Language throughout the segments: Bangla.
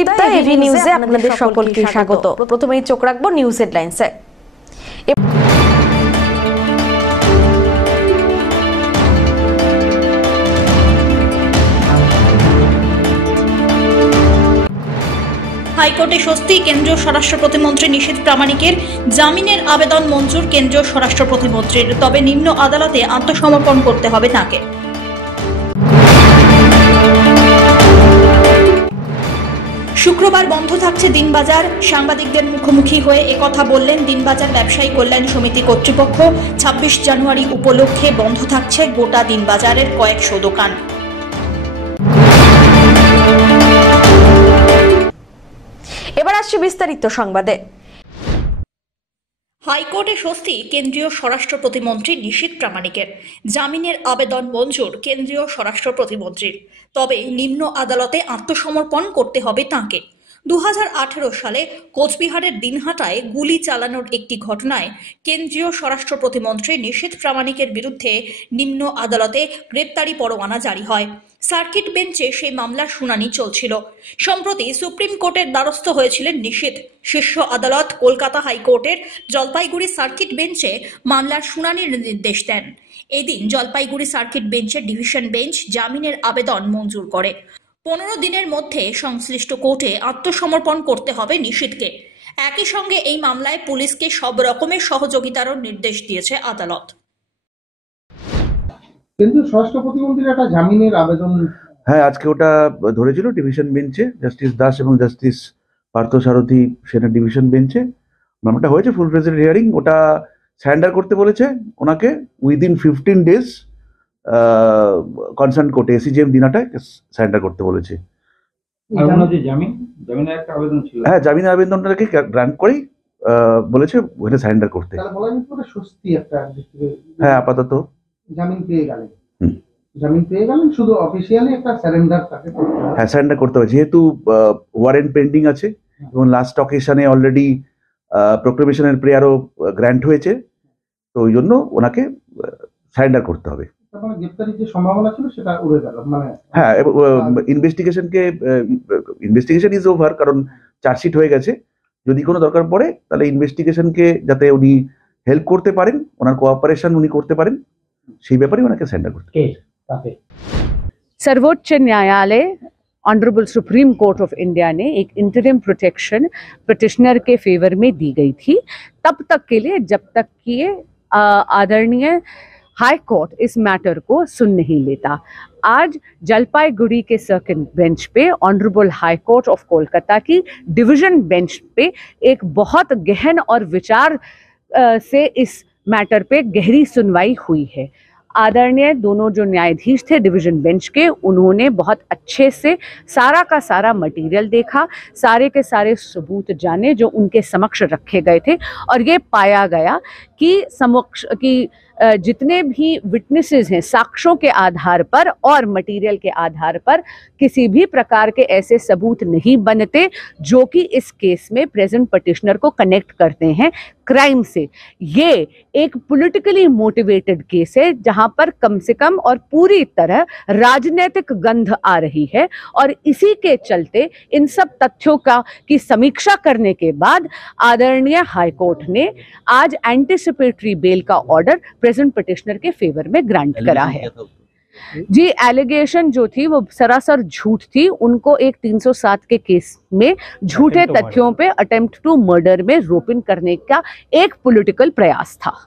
সুদীপ্তা, এভি নিউজে আপনাদের সকলকে স্বাগত। প্রথমেই চোখ রাখবো নিউজ হেডলাইন্সে। হাইকোর্টে স্বস্তি, কেন্দ্রীয় স্বরাষ্ট্র প্রতিমন্ত্রী নিশীথ প্রামাণিকের জামিনের আবেদন মঞ্জুর কেন্দ্রীয় স্বরাষ্ট্র প্রতিমন্ত্রীর, তবে নিম্ন আদালতে আত্মসমর্পণ করতে হবে তাকে। শুক্রবার বন্ধ থাকছে দিনবাজার, সাংবাদিকদের মুখোমুখি হয়ে একথা বললেন দিনবাজার ব্যবসায়ী কল্যাণ সমিতি কর্তৃপক্ষ। 26 জানুয়ারি উপলক্ষে বন্ধ থাকছে গোটা দিনবাজারের কয়েকশো দোকান। এবার আসছে বিস্তারিত সংবাদে। হাইকোর্টে স্বস্তি, কেন্দ্রীয় স্বরাষ্ট্র প্রতিমন্ত্রী নিশীথ প্রামাণিকের জামিনের আবেদন মঞ্জুর কেন্দ্রীয় স্বরাষ্ট্র প্রতিমন্ত্রীর, তবে নিম্ন আদালতে আত্মসমর্পণ করতে হবে তাঁকে। 2018 সালে কোচবিহারের দিনহাটায় গুলি চালানোর একটি ঘটনায় কেন্দ্রীয় স্বরাষ্ট্র প্রতিমন্ত্রী নিশীথ প্রামাণিকের বিরুদ্ধে নিম্ন আদালতে গ্রেপ্তারি পরোয়ানা জারি হয়। সার্কিট বেঞ্চে সেই মামলার শুনানি চলছিল। সম্প্রতি সুপ্রিম কোর্টের দ্বারস্থ হয়েছিলেন নিশীথ। শীর্ষ আদালত কলকাতা হাইকোর্টের জলপাইগুড়ি সার্কিট বেঞ্চে মামলার শুনানির নির্দেশ দেন। এদিন জলপাইগুড়ি সার্কিট বেঞ্চের ডিভিশন বেঞ্চ জামিনের আবেদন মঞ্জুর করে। 15 দিনের মধ্যে সংশ্লিষ্ট কোর্টে আত্মসমর্পণ করতে হবে নিশীথকে। একই সঙ্গে এই মামলায় পুলিশকে সব রকমের সহযোগিতারও নির্দেশ দিয়েছে আদালত। কিন্তু স্বরাষ্ট্র প্রতিমন্ত্রীর একটা জামিনের আবেদন, হ্যাঁ, আজকে ওটা ধরেছিল ডিভিশন বেঞ্চে, জাস্টিস দাস এবং জাস্টিস পার্থসারথী সেনের ডিভিশন বেঞ্চে মামলাটা হয়েছে। ফুল ফ্লেজড হিয়ারিং, ওটা সারেন্ডার করতে বলেছে ওনাকে উইদিন 15 ডেজ। কনসার্ন কোর্টে এসিজিএম দিনাটায় সারেন্ডার করতে বলেছে। হ্যাঁ, জামিনের আবেদনটাকে গ্রান্ট করেই বলেছে ওখানে সারেন্ডার করতে। হ্যাঁ, আপাতত জামিন পেয়ে গেলেন, শুধু অফিসিয়ালি একটা সারেন্ডার তাকে করতে হবে। হ্যাঁ, সারেন্ডার করতে হবে, যেহেতু ওয়ারেন্ট পেন্ডিং আছে এবং লাস্ট অকেশনে অলরেডি প্রোক্লেমেশনের প্রেয়ারও গ্র্যান্ট হয়েছে, তো ওই জন্য ওনাকে সারেন্ডার করতে হবে। মানে গ্রেফতারির যে সম্ভাবনা ছিল সেটা উড়ে গেল। মানে হ্যাঁ, ইনভেস্টিগেশন ইজ ওভার, কারণ চার্জশিট হয়ে গেছে। যদি কোনো দরকার পড়ে তাহলে ইনভেস্টিগেশনকে যাতে উনি হেল্প করতে পারেন, ওনার কোঅপারেশন উনি করতে পারেন, সেই ব্যাপারে ওনাকে সারেন্ডার করতে হবে। सर्वोच्च न्यायालय honourable supreme court of India ने एक इंटरिम प्रोटेक्शन पिटिशनर के फेवर में दी गई थी, तब तक के लिए जब तक कि आदरणीय हाई कोर्ट इस मैटर को सुन नहीं लेता। आज जलपाईगुड़ी के सर्किट बेंच पे honourable high court of Kolkata की डिवीजन बेंच पे एक बहुत गहन और विचार से इस मैटर पे गहरी सुनवाई हुई है। आदरणीय दोनों जो न्यायाधीश थे डिवीजन बेंच के, उन्होंने बहुत अच्छे से सारा का सारा मटेरियल देखा, सारे के सारे सबूत जाने जो उनके समक्ष रखे गए थे, और ये पाया गया कि जितने भी विटनेसेस हैं साक्ष्यों के आधार पर और मटेरियल के आधार पर किसी भी प्रकार के ऐसे सबूत नहीं बनते जो कि इस केस में प्रेजेंट पिटिशनर को कनेक्ट करते हैं क्राइम से। ये एक पॉलिटिकली मोटिवेटेड केस है जहां पर कम से कम और पूरी तरह राजनीतिक गंध आ रही है, और इसी के चलते इन सब तथ्यों की समीक्षा करने के बाद आदरणीय हाईकोर्ट ने आज एंटीसिपेटरी बेल का ऑर्डर प्रेजेंट पिटिशनर के फेवर में ग्रांट करा है। जी, एलिगेशन जो थी वो सरासर झूठ थी। उनको एक 307 के केस में झूठे तथ्यों पे अटेम्प्ट टू मर्डर में रोप इन करने का एक पॉलिटिकल प्रयास था।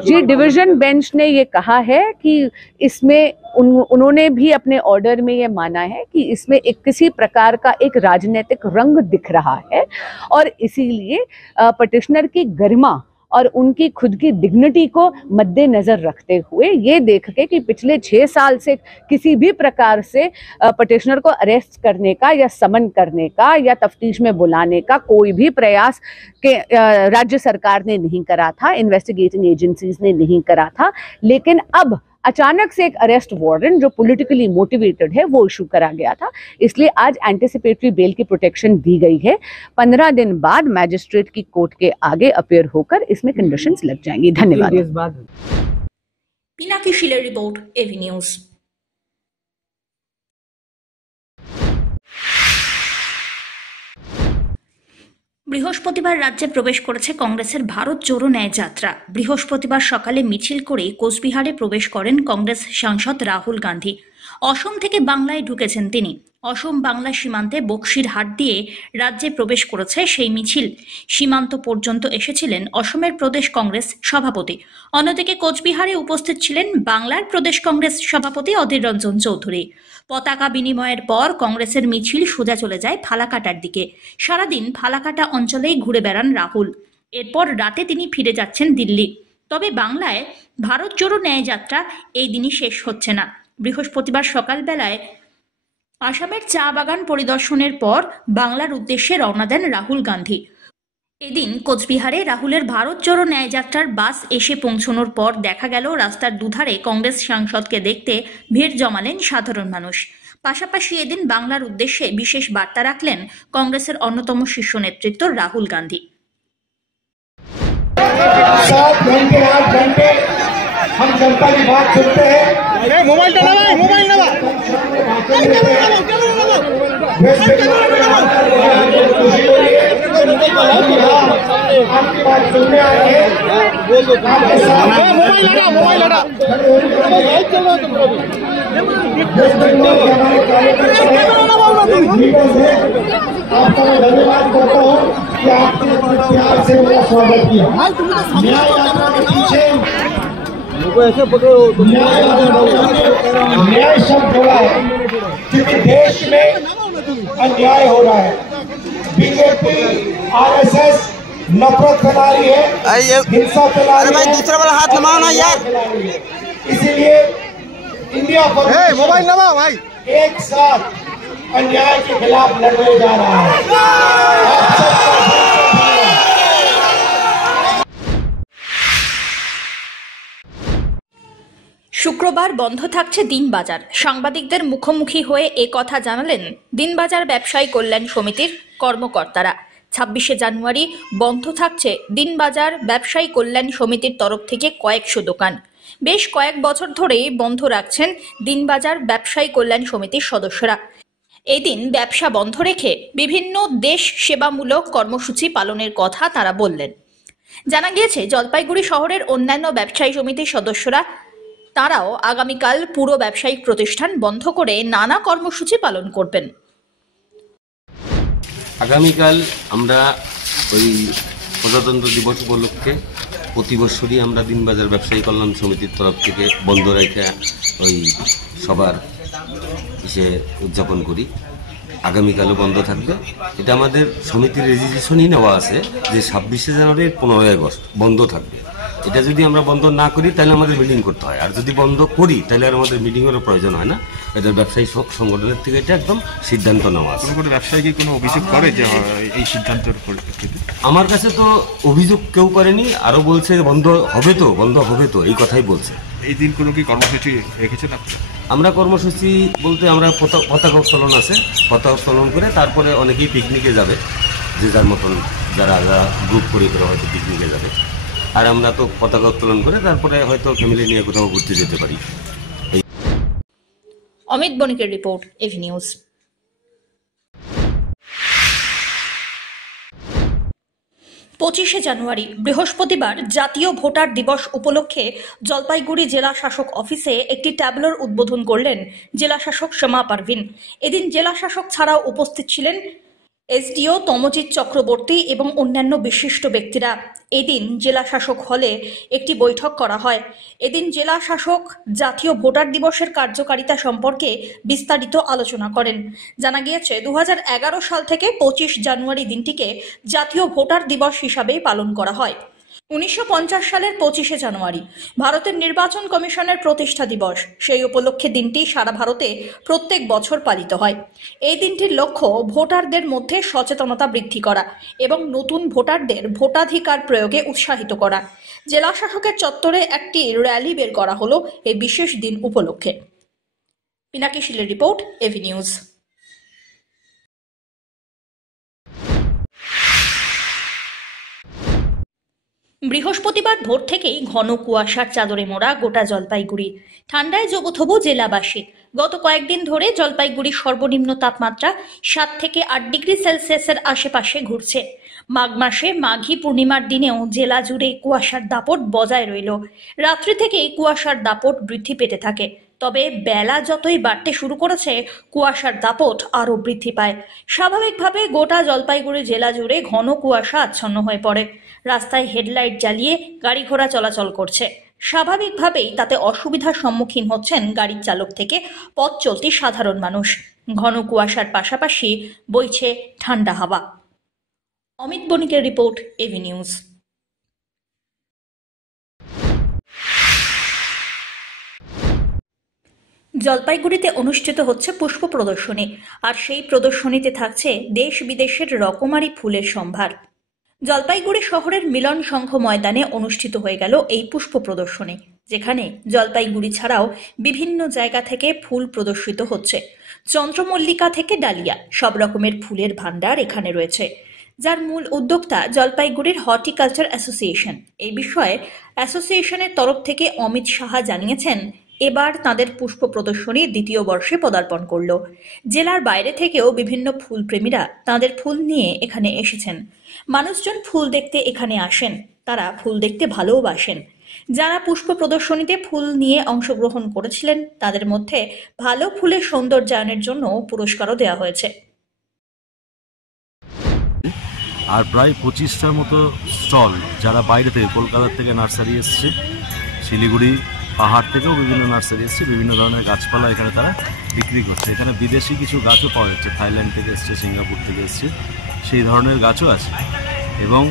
जी, डिवीजन बेंच ने ये कहा है कि इसमें उन्होंने भी अपने ऑर्डर में ये माना है कि इसमें एक किसी प्रकार का एक राजनीतिक रंग दिख रहा है, और इसीलिए पिटिशनर की गरिमा और उनकी खुद की डिग्निटी को मद्देनजर रखते हुए ये देख के कि पिछले 6 साल से किसी भी प्रकार से पिटिशनर को अरेस्ट करने का या समन करने का या तफ्तीश में बुलाने का कोई भी प्रयास के राज्य सरकार ने नहीं करा था, इन्वेस्टिगेटिंग एजेंसीज ने नहीं करा था, लेकिन अब अचानक से एक अरेस्ट वारंट जो पॉलिटिकली मोटिवेटेड है वो इशू करा गया था, इसलिए आज एंटीसिपेटरी बेल की प्रोटेक्शन दी गई है। 15 दिन बाद मैजिस्ट्रेट की कोर्ट के आगे अपियर होकर इसमें कंडीशंस लग जाएंगी। धन्यवाद। पिनाकी शिलेर रिपोर्ट, एवी न्यूज। বৃহস্পতিবার রাজ্যে প্রবেশ করেছে কংগ্রেসের ভারত জোড়ো ন্যায় যাত্রা। বৃহস্পতিবার সকালে মিছিল করে কোচবিহারে প্রবেশ করেন কংগ্রেস সাংসদ রাহুল গান্ধী। অসম থেকে বাংলায় ঢুকেছেন তিনি। অসম বাংলা সীমান্তে বক্সিরহাট দিয়ে রাজ্যে প্রবেশ করেছে সেই মিছিল। সীমান্ত পর্যন্ত এসেছিলেন অসমের প্রদেশ কংগ্রেস সভাপতি। অন্যদিকে কোচবিহারে উপস্থিত ছিলেন বাংলার প্রদেশ কংগ্রেস সভাপতি অধীর রঞ্জন চৌধুরী। পতাকা বিনিময়ের পর কংগ্রেসের মিছিল সোজা চলে যায় ফালাকাটার দিকে। সারাদিন ফালাকাটা অঞ্চলেই ঘুরে বেড়ান রাহুল। এরপর রাতে তিনি ফিরে যাচ্ছেন দিল্লি। তবে বাংলায় ভারত জোড়ো ন্যায় যাত্রা এই দিনই শেষ হচ্ছে না। বৃহস্পতিবার সকালবেলায় আসামের চা বাগান পরিদর্শনের পর বাংলার উদ্দেশ্যে রওনা দেন রাহুল গান্ধী। এদিন কোচবিহারে রাহুলের ভারত জোড়ো ন্যায় যাত্রার বাস এসে পৌঁছানোর পর দেখা গেল রাস্তার দুধারে কংগ্রেস সাংসদকে দেখতে ভিড় জমালেন সাধারণ মানুষ। পাশাপাশি এদিন বাংলার উদ্দেশ্যে বিশেষ বার্তা রাখলেন কংগ্রেসের অন্যতম শীর্ষ নেতৃত্ব রাহুল গান্ধী। 7 घंटे 8 घंटे हम जनता की बात सुनते हैं। मोबाइल आपकी बात सुनने आए हैं। मोबाइल आपका मैं धन्यवाद करता हूँ कि आपने प्यार से मेरा स्वागत किया। न्याय यात्रा के पीछे न्याय शब्द बोला है क्योंकि देश में अन्याय हो रहा है। बीजेपी आरएसएस नफरत फैला रही है, हिंसा फैला रही है। दूसरा वाला हाथ लगाओ ना यार। इसीलिए इंडिया पर मोबाइल लगाओ भाई एक साथ अन्याय के खिलाफ लड़ने जा रहा है। শুক্রবার বন্ধ থাকছে দিনবাজার। সাংবাদিকদের মুখোমুখি হয়ে এ কথা জানালেন দিনবাজার ব্যবসায়ী কল্যাণ সমিতির কর্মকর্তারা। 26শে জানুয়ারি বন্ধ থাকছে দিনবাজার ব্যবসায়ী কল্যাণ সমিতির তরফ থেকে কয়েকশো দোকান। বেশ কয়েক বছর ধরেই বন্ধ রাখছেন দিনবাজার ব্যবসায়ী কল্যাণ সমিতির সদস্যরা। এদিন ব্যবসা বন্ধ রেখে বিভিন্ন দেশ সেবামূলক কর্মসূচি পালনের কথা তারা বললেন। জানা গিয়েছে জলপাইগুড়ি শহরের অন্যান্য ব্যবসায়ী সমিতির সদস্যরা তারাও আগামীকাল পুরো ব্যবসায়িক প্রতিষ্ঠান বন্ধ করে নানা কর্মসূচি পালন করবেন। আগামীকাল আমরা ওই প্রজাতন্ত্র দিবস উপলক্ষে প্রতি বছরই আমরা দিনবাজার ব্যবসায়ী কল্যাণ সমিতির তরফ থেকে বন্ধ রেখে ওই সবার ইসে উদযাপন করি। আগামীকালও বন্ধ থাকবে। এটা আমাদের সমিতির রেজিস্ট্রেশনই নেওয়া আছে যে 26শে জানুয়ারি 15ই আগস্ট বন্ধ থাকবে। এটা যদি আমরা বন্ধ না করি তাহলে আমাদের মিটিং করতে হয়, আর যদি বন্ধ করি তাহলে আর আমাদের মিটিংয়েরও প্রয়োজন হয় না। এটা ব্যবসায়ী সংগঠনের থেকে এটা একদম সিদ্ধান্ত নেওয়া আছে। কোনো ব্যবসায়ী কি কোনো অভিযোগ করে যে এই সিদ্ধান্তের পরিপ্রেক্ষিতে? আমার কাছে তো অভিযোগ কেউ করেনি, আরও বলছে বন্ধ হবে তো এই কথাই বলছে। এই দিন কোনো কি কর্মসূচি রেখেছেন আপনি? আমরা কর্মসূচি বলতে আমরা পতাকা উত্তোলন আছে, পতাকা উত্তোলন করে তারপরে অনেকেই পিকনিকে যাবে, যে যার মতন যারা গ্রুপ করে হয়তো পিকনিকে যাবে। আর আমরা তো পতাকা উত্তোলন করে তারপরে হয়তো ফ্যামিলি নিয়ে কোথাও ঘুরতে যেতে পারি। অমিত বণিকের রিপোর্ট, এভি নিউজ। 25শে জানুয়ারি বৃহস্পতিবার জাতীয় ভোটার দিবস উপলক্ষে জলপাইগুড়ি জেলা শাসক অফিসে একটি ট্যাবলোর উদ্বোধন করলেন জেলা শাসক সোমা পারভিন। এদিন জেলা শাসক ছাড়াও উপস্থিত ছিলেন এসডিও তমজিৎ চক্রবর্তী এবং অন্যান্য বিশিষ্ট ব্যক্তিরা। এদিন জেলা শাসক হলে একটি বৈঠক করা হয়। এদিন জেলা শাসক জাতীয় ভোটার দিবসের কার্যকারিতা সম্পর্কে বিস্তারিত আলোচনা করেন। জানা গিয়েছে 2011 সাল থেকে 25 জানুয়ারি দিনটিকে জাতীয় ভোটার দিবস হিসাবেই পালন করা হয়। 1950 সালের 25শে জানুয়ারি ভারতের নির্বাচন কমিশনের প্রতিষ্ঠা দিবস। সেই উপলক্ষে দিনটি সারা ভারতে প্রত্যেক বছর পালিত হয়। এই দিনটির লক্ষ্য ভোটারদের মধ্যে সচেতনতা বৃদ্ধি করা এবং নতুন ভোটারদের ভোটাধিকার প্রয়োগে উৎসাহিত করা। জেলা শাসকের চত্বরে একটি র্যালি বের করা হলো এই বিশেষ দিন উপলক্ষে। পিনাকি শীলের রিপোর্ট, এভি নিউজ। বৃহস্পতিবার ভোর থেকেই ঘন কুয়াশার চাদরে মোড়া গোটা জলপাইগুড়ি। ঠান্ডায় জবুথবু জেলাবাসী। গত কয়েকদিন ধরে জলপাইগুড়ির সর্বনিম্ন তাপমাত্রা 7 থেকে 8 ডিগ্রি সেলসিয়াসের আশেপাশে ঘুরছে। মাঘ মাসে মাঘী পূর্ণিমার দিনেও জেলা জুড়ে কুয়াশার দাপট বজায় রইল। রাত্রি থেকেই কুয়াশার দাপট বৃদ্ধি পেতে থাকে। তবে বেলা যতই বাড়তে শুরু করেছে, কুয়াশার দাপট আরও বৃদ্ধি পায়। স্বাভাবিকভাবে গোটা জলপাইগুড়ি জেলা জুড়ে ঘন কুয়াশা আচ্ছন্ন হয়ে পড়ে। রাস্তায় হেডলাইট জ্বালিয়ে গাড়ি ঘোড়া চলাচল করছে। স্বাভাবিকভাবেই তাতে অসুবিধার সম্মুখীন হচ্ছেন গাড়ির চালক থেকে পথ চলতি সাধারণ মানুষ। ঘন কুয়াশার পাশাপাশি বইছে ঠান্ডা হাওয়া। অমিত বণিকের রিপোর্ট, এভি নিউজ। জলপাইগুড়িতে অনুষ্ঠিত হচ্ছে পুষ্প প্রদর্শনী, আর সেই প্রদর্শনীতে থাকছে দেশ বিদেশের রকমারি ফুলের সম্ভার। জলপাইগুড়ি শহরের মিলন সংঘ ময়দানে অনুষ্ঠিত হয়ে গেল এই পুষ্প প্রদর্শনী, যেখানে জলপাইগুড়ি ছাড়াও বিভিন্ন জায়গা থেকে ফুল প্রদর্শিত হচ্ছে। চন্দ্রমল্লিকা থেকে ডালিয়া, সব রকমের ফুলের ভান্ডার এখানে রয়েছে, যার মূল উদ্যোক্তা জলপাইগুড়ির হর্টিকালচার অ্যাসোসিয়েশন। এই বিষয়ে অ্যাসোসিয়েশনের তরফ থেকে অমিত সাহা জানিয়েছেন, এবার তাদের পুষ্প প্রদর্শনী দ্বিতীয় বর্ষে পদার্পণ করল। জেলার বাইরে থেকেও বিভিন্ন ফুলপ্রেমীরা তাদের ফুল নিয়ে এখানে এসেছেন। মানুষজন ফুল দেখতে এখানে আসেন, তারা ফুল দেখতে ভালোবাসেন। যারা পুষ্প প্রদর্শনীতে ফুল নিয়ে অংশগ্রহণ করেছিলেন, তাদের মধ্যে ভালো ফুলের সৌন্দর্যায়নের জন্য পুরস্কারও দেওয়া হয়েছে। আর প্রায় 25টার মতো স্টল, যারা বাইরে থেকে, কলকাতা থেকে নার্সারি এসছে, শিলিগুড়ি পাহাড় থেকেও বিভিন্ন নার্সারি এসছে, বিভিন্ন ধরনের গাছপালা এখানে তারা বিক্রি করছে। এখানে বিদেশি কিছু গাছও পাওয়া যাচ্ছে, থাইল্যান্ড থেকে এসছে, সিঙ্গাপুর থেকে এসছে, সেই ধরনের গাছও আছে। এবং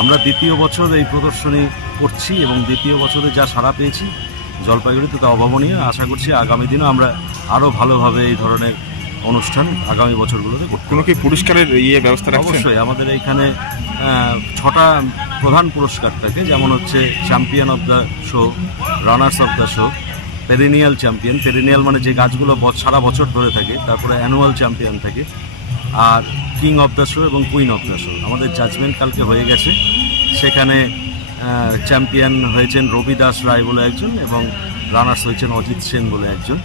আমরা দ্বিতীয় বছর এই প্রদর্শনী করছি এবং দ্বিতীয় বছরে যা সাড়া পেয়েছি জলপাইগুড়িতে তা অভাবনীয়। আশা করছি আগামী দিনও আমরা আরও ভালোভাবে এই ধরনের অনুষ্ঠান আগামী বছরগুলোতে করব। কোনো কি পুরস্কারের ব্যবস্থা রাখছেন? অবশ্যই আমাদের এইখানে 6টা প্রধান পুরস্কার থাকে, যেমন হচ্ছে champion of the show, runners of the show, perennial champion. Perennial মানে যে গাছগুলো সারা বছর ধরে থাকে। তারপরে অ্যানুয়াল চ্যাম্পিয়ন থাকে, আর কিং অফ দ্য শো এবং কুইন অফ দ্য শো। আমাদের জাজমেন্ট কালকে হয়ে গেছে, সেখানে চ্যাম্পিয়ন হয়েছেন রবি দাস রায় বলে একজন এবং রানার্স হয়েছেন অজিত সেন বলে একজন।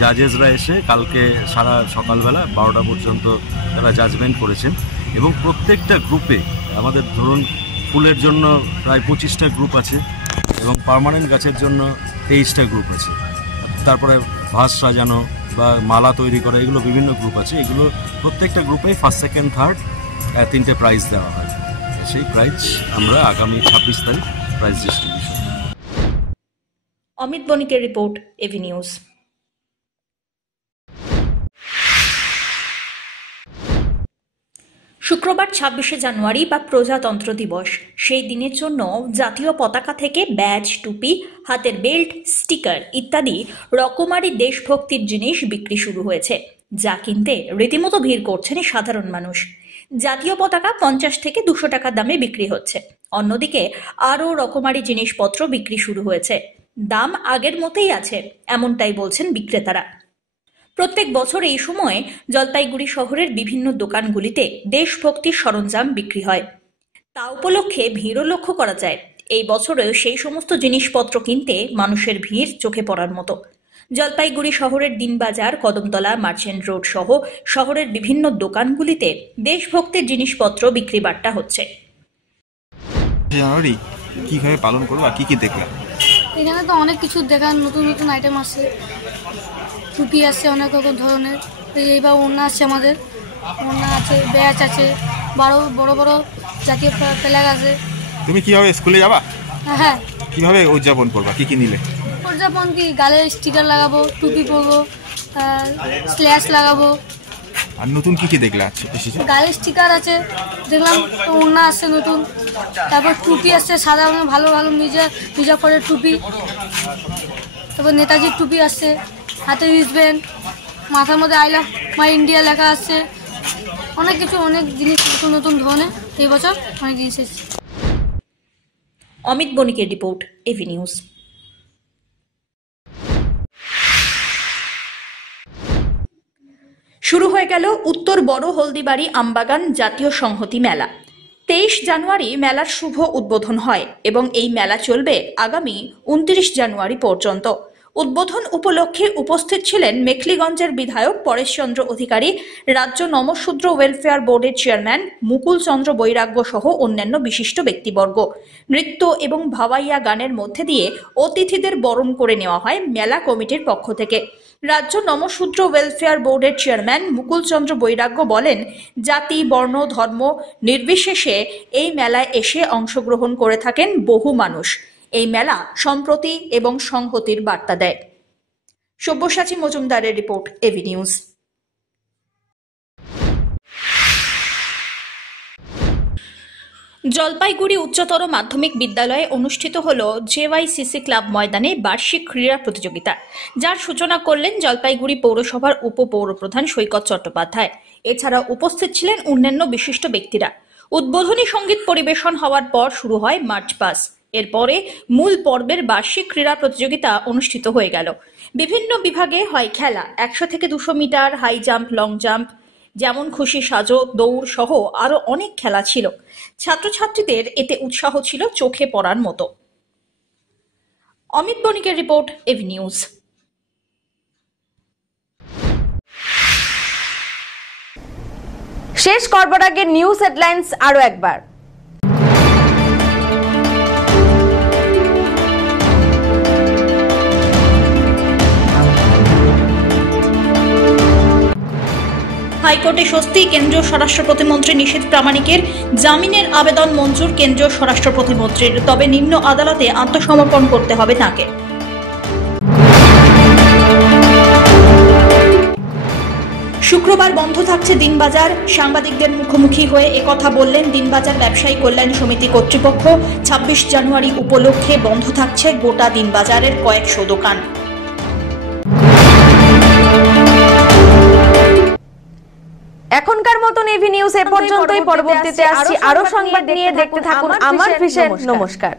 জাজেসরা এসে কালকে সারা সকালবেলা 12টা পর্যন্ত তারা জাজমেন্ট করেছেন এবং প্রত্যেকটা গ্রুপে আমাদের ধরুন ফুলের জন্য প্রায় 25টা গ্রুপ আছে এবং পার্মানেন্ট গাছের জন্য 23টা গ্রুপ আছে। তারপরে ভাস সাজানো বা মালা তৈরি করা, এগুলো বিভিন্ন গ্রুপ আছে। এগুলো প্রত্যেকটা গ্রুপে ফার্স্ট, সেকেন্ড, থার্ড 3টে প্রাইজ দেওয়া হয়। সেই প্রাইজ আমরা আগামী 26 তারিখ প্রাইজ ডিস্ট্রিবিউশন। অমিত বণিকের রিপোর্ট, এভি নিউজ। শুক্রবার 26শে জানুয়ারি বা প্রজাতন্ত্র দিবস, সেই দিনের জন্য জাতীয় পতাকা থেকে ব্যাজ, টুপি, হাতের বেল্ট, স্টিকার ইত্যাদি রকমারি দেশভক্তির জিনিস বিক্রি শুরু হয়েছে, যা কিনতে রীতিমতো ভিড় করছেন সাধারণ মানুষ। জাতীয় পতাকা 50 থেকে 200 টাকা দামে বিক্রি হচ্ছে। অন্যদিকে আরও রকমারি জিনিসপত্র বিক্রি শুরু হয়েছে। দাম আগের মতোই আছে, এমনটাই বলছেন বিক্রেতারা। প্রত্যেক বছর এই সময়ে জলপাইগুড়ি শহরের বিভিন্ন দোকানগুলিতে দেশভক্তির সরঞ্জাম বিক্রি হয়। তা উপলক্ষে ভিড়ও লক্ষ্য করা যায়। এই বছরেও সেই সমস্ত জিনিসপত্র কিনতে মানুষের ভিড় চোখে পড়ার মতো। জলপাইগুড়ি শহরের দিনবাজার, কদমতলা, মার্চেন্ট রোড সহ শহরের বিভিন্ন দোকানগুলিতে দেশভক্তির জিনিসপত্র বিক্রি বাট্টা হচ্ছে। জানুয়ারি কিভাবে পালন করবো আর কি কি দেখলাম? এখানে তো অনেক কিছু দেখার, নতুন নতুন আইটেম আছে, টুপি আছে অনেক রকম ধরনের। এইবার ওড়না আছে, আমাদের ওড়না আছে, ব্যাচ আছে, বড় বড় জাতীয় ফ্ল্যাগ আছে। তুমি কিভাবে স্কুলে যাবা? হ্যাঁ। কিভাবে উদযাপন করবা? কি কি নিলে? উদযাপন কি, গালে স্টিকার লাগাবো, টুপি পরবো, স্ল্যাশ লাগাবো। আর নতুন কি কি দেখলে? গালে স্টিকার আছে দেখলাম, ওড়না আছে নতুন, তারপর টুপি আসছে সাদা রঙের, ভালো ভালো মির্জাফরের টুপি, তারপর নেতাজির টুপি আসছে, হাতে রিস্টব্যান্ড, মাথার মধ্যে আই লাভ মাই ইন্ডিয়া লেখা আছে। অনেক কিছু, অনেক জিনিস নতুন নতুন ধরনের এই বছর অনেক জিনিস এসেছে। অমিত বণিকের রিপোর্ট, এভি নিউজ। শুরু হয়ে গেল উত্তর বড় হলদিবাড়ি আমবাগান জাতীয় সংহতি মেলা। 23 জানুয়ারি মেলার শুভ উদ্বোধন হয় এবং এই মেলা চলবে আগামী 29 জানুয়ারি পর্যন্ত। উদ্বোধন উপলক্ষে উপস্থিত ছিলেন মেখলিগঞ্জের বিধায়ক পরেশচন্দ্র অধিকারী, রাজ্য নমশূদ্র ওয়েলফেয়ার বোর্ডের চেয়ারম্যান মুকুল চন্দ্র বৈরাগ্য সহ অন্যান্য বিশিষ্ট ব্যক্তিবর্গ। নৃত্য এবং ভাওয়াইয়া গানের মধ্যে দিয়ে অতিথিদের বরণ করে নেওয়া হয় মেলা কমিটির পক্ষ থেকে। রাজ্য নমশূদ্র ওয়েলফেয়ার বোর্ডের চেয়ারম্যান মুকুল চন্দ্র বৈরাগ্য বলেন, জাতি, বর্ণ, ধর্ম নির্বিশেষে এই মেলায় এসে অংশগ্রহণ করে থাকেন বহু মানুষ। এই মেলা সম্প্রতি এবং সংহতির বার্তা দেয়। সব্যসাচী মজুমদারের রিপোর্ট, এভি নিউজ। জলপাইগুড়ি উচ্চতর মাধ্যমিক বিদ্যালয়ে অনুষ্ঠিত হল জেওয়াইসিসি ক্লাব ময়দানে বার্ষিক ক্রীড়া প্রতিযোগিতা, যার সূচনা করলেন জলপাইগুড়ি পৌরসভার উপপৌরপ্রধান সৈকত চট্টোপাধ্যায়। এছাড়া উপস্থিত ছিলেন অন্যান্য বিশিষ্ট ব্যক্তিরা। উদ্বোধনী সঙ্গীত পরিবেশন হওয়ার পর শুরু হয় মার্চ পাস। এরপরে মূল পর্বের বার্ষিক ক্রীড়া প্রতিযোগিতা অনুষ্ঠিত হয়ে গেল। বিভিন্ন বিভাগে হয় খেলা, 100 থেকে 200 metre, high jump, long jump, যেমন খুশি সাজো, দৌড় সহ আরো অনেক খেলা ছিল। ছাত্রছাত্রীদের এতে উৎসাহ ছিল চোখে পড়ার মতো। অমিত বণিকের রিপোর্ট, এভি নিউজ। শেষ করবার আগে নিউজ হেডলাইন্স আরো একবার। হাইকোর্টে স্বস্তি, কেন্দ্রীয় স্বরাষ্ট্র প্রতিমন্ত্রী নিশীথ প্রামাণিকের জামিনের আবেদন মঞ্জুর কেন্দ্রীয় স্বরাষ্ট্র প্রতিমন্ত্রীর, তবে নিম্ন আদালতে আত্মসমর্পণ করতে হবে তাঁকে। শুক্রবার বন্ধ থাকছে দিনবাজার, সাংবাদিকদের মুখোমুখি হয়ে একথা বললেন দিনবাজার ব্যবসায়ী কল্যাণ সমিতি কর্তৃপক্ষ। 26 জানুয়ারি উপলক্ষে বন্ধ থাকছে গোটা দিনবাজারের কয়েকশো দোকান। এখনকার মতন এভি নিউজ এ পর্যন্তই। পরবর্তীতে আসছি আরো সংবাদ নিয়ে। দেখতে থাকুন আমার ভিশন। নমস্কার।